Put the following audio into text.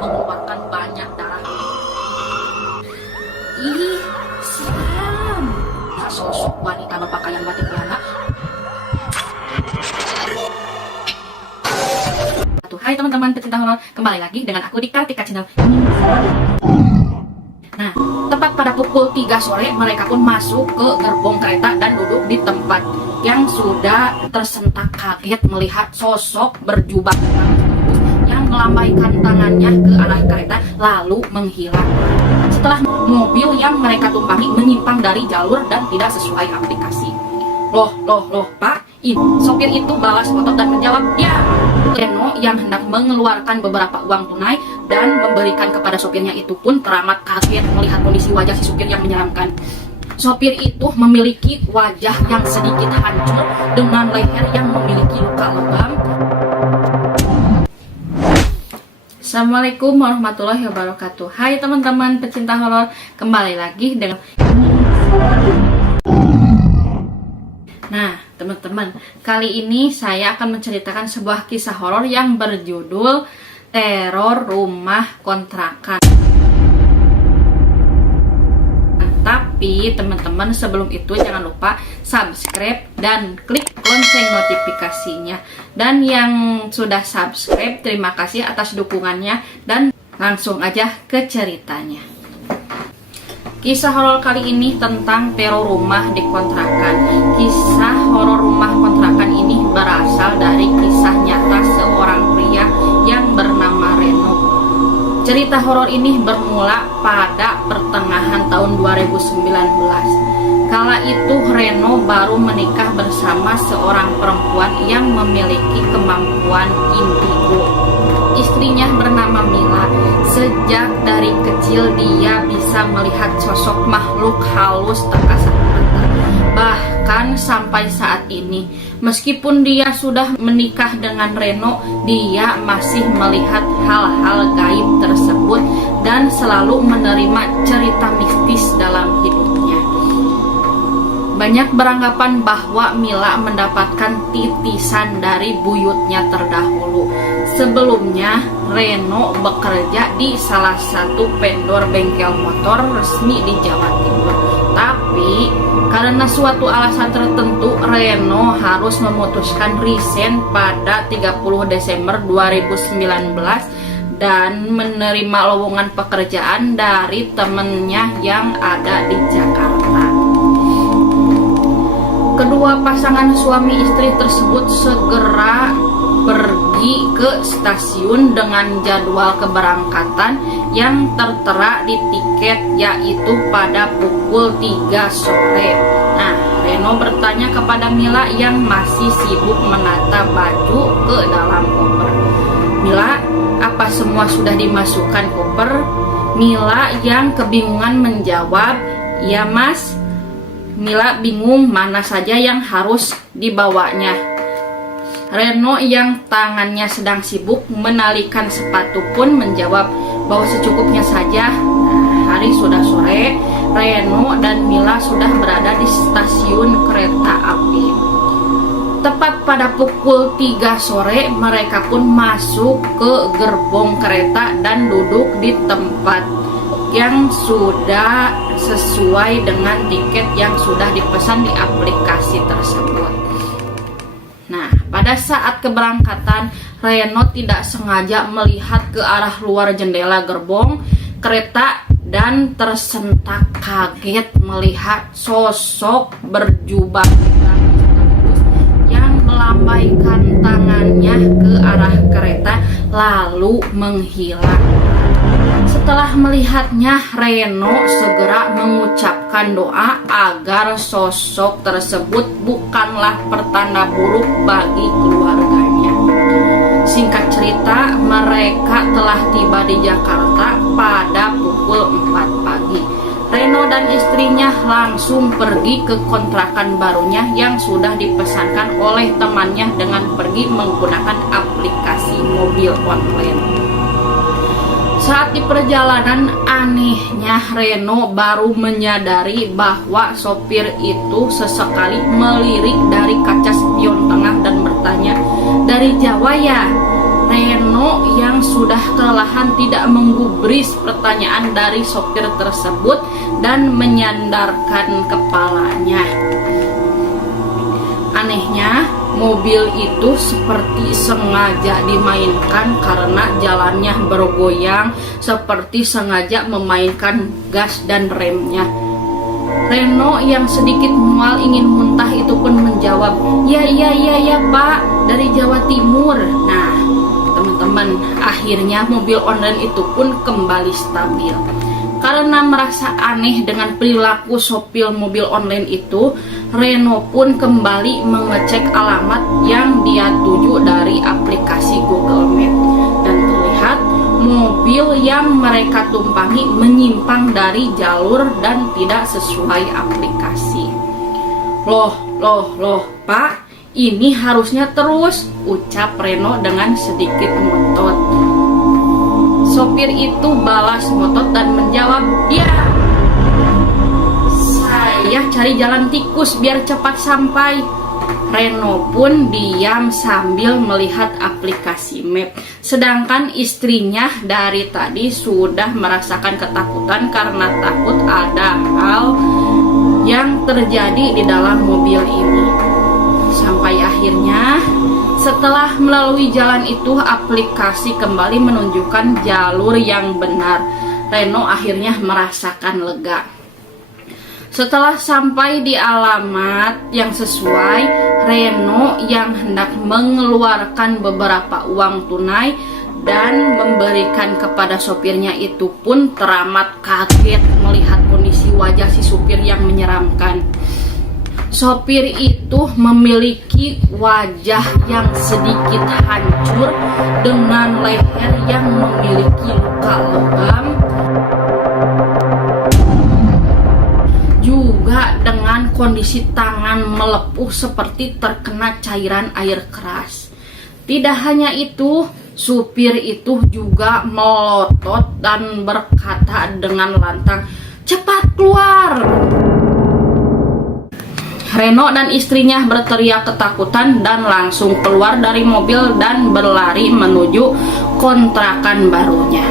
mengeluarkan banyak darah. Ih, siam. Sosok wanita berpakaian batik Belanda. Hai teman-teman pecinta horor, kembali lagi dengan aku di Kartika Channel. Nah, tepat pada pukul 3 sore mereka pun masuk ke gerbong kereta dan duduk di tempat yang sudah tersentak kaget melihat sosok berjubah yang melambaikan tangannya ke arah kereta lalu menghilang. Setelah mobil yang mereka tumpangi menyimpang dari jalur dan tidak sesuai aplikasi. Loh, Pak, sopir itu balas foto dan menjawab, ya. Reno yang hendak mengeluarkan beberapa uang tunai dan memberikan kepada sopirnya itu pun teramat kaget melihat kondisi wajah si sopir yang menyeramkan. Sopir itu memiliki wajah yang sedikit hancur dengan leher yang memiliki luka lebam. Assalamualaikum warahmatullahi wabarakatuh. Hai teman-teman pecinta horor, kembali lagi dengan teman-teman, kali ini saya akan menceritakan sebuah kisah horor yang berjudul Teror Rumah Kontrakan. Tapi teman-teman, sebelum itu jangan lupa subscribe dan klik lonceng notifikasinya. Dan yang sudah subscribe, terima kasih atas dukungannya. Dan langsung aja ke ceritanya. Kisah horor kali ini tentang teror rumah di kontrakan. Kisah horor rumah kontrakan ini berasal dari kisah nyata seorang pria yang bernama Reno. Cerita horor ini bermula pada pertengahan tahun 2019. Kala itu Reno baru menikah bersama seorang perempuan yang memiliki kemampuan indigo. Istrinya bernama Mila. Sejak dari kecil dia bisa melihat sosok makhluk halus tak kasat mata. Bahkan sampai saat ini, meskipun dia sudah menikah dengan Reno, dia masih melihat hal-hal gaib tersebut dan selalu menerima cerita mistis dalam hidupnya. Banyak beranggapan bahwa Mila mendapatkan titisan dari buyutnya terdahulu. Sebelumnya, Reno bekerja di salah satu vendor bengkel motor resmi di Jawa Timur. Tapi, karena suatu alasan tertentu, Reno harus memutuskan resign pada 30 Desember 2019 dan menerima lowongan pekerjaan dari temennya yang ada di Jakarta. Kedua pasangan suami istri tersebut segera pergi ke stasiun dengan jadwal keberangkatan yang tertera di tiket, yaitu pada pukul 3 sore. Nah, Reno bertanya kepada Mila yang masih sibuk menata baju ke dalam koper. Mila, apa semua sudah dimasukkan koper? Mila yang kebingungan menjawab, ya Mas. Mila bingung mana saja yang harus dibawanya. Reno yang tangannya sedang sibuk menalikan sepatu pun menjawab bahwa secukupnya saja. Hari sudah sore, Reno dan Mila sudah berada di stasiun kereta api. Tepat pada pukul 3 sore, mereka pun masuk ke gerbong kereta dan duduk di tempat yang sudah sesuai dengan tiket yang sudah dipesan di aplikasi tersebut. Nah, pada saat keberangkatan, Reno tidak sengaja melihat ke arah luar jendela gerbong kereta dan tersentak kaget melihat sosok berjubah yang melambaikan tangannya ke arah kereta lalu menghilang. Setelah melihatnya, Reno segera mengucapkan doa agar sosok tersebut bukanlah pertanda buruk bagi keluarganya. Singkat cerita, mereka telah tiba di Jakarta pada pukul 4 pagi. Reno dan istrinya langsung pergi ke kontrakan barunya yang sudah dipesankan oleh temannya dengan pergi menggunakan aplikasi mobil online. Saat di perjalanan, anehnya Reno baru menyadari bahwa sopir itu sesekali melirik dari kaca spion tengah dan bertanya, "Dari Jawa ya?" Reno Reno yang sudah kelelahan tidak menggubris pertanyaan dari sopir tersebut dan menyandarkan kepalanya. Anehnya, mobil itu seperti sengaja dimainkan karena jalannya bergoyang, seperti sengaja memainkan gas dan remnya. Reno yang sedikit mual ingin muntah itu pun menjawab, ya Pak, dari Jawa Timur. Nah, teman-teman, akhirnya mobil online itu pun kembali stabil. Karena merasa aneh dengan perilaku sopir mobil online itu, Reno pun kembali mengecek alamat yang dia tuju dari aplikasi Google Maps. Dan terlihat mobil yang mereka tumpangi menyimpang dari jalur dan tidak sesuai aplikasi. Loh, Pak, ini harusnya terus, ucap Reno dengan sedikit ngotot. Sopir itu balas ngotot dan menjawab, ya, saya cari jalan tikus biar cepat sampai. Reno pun diam sambil melihat aplikasi map. Sedangkan istrinya dari tadi sudah merasakan ketakutan karena takut ada hal yang terjadi di dalam mobil ini. Sampai akhirnya, setelah melalui jalan itu, aplikasi kembali menunjukkan jalur yang benar. Reno akhirnya merasakan lega. Setelah sampai di alamat yang sesuai, Reno yang hendak mengeluarkan beberapa uang tunai dan memberikan kepada sopirnya itu pun teramat kaget melihat kondisi wajah si supir yang menyeramkan. Sopir itu memiliki wajah yang sedikit hancur dengan leher yang memiliki luka lebam, juga dengan kondisi tangan melepuh seperti terkena cairan air keras. Tidak hanya itu, supir itu juga melotot dan berkata dengan lantang, "Cepat keluar!" Reno dan istrinya berteriak ketakutan dan langsung keluar dari mobil dan berlari menuju kontrakan barunya.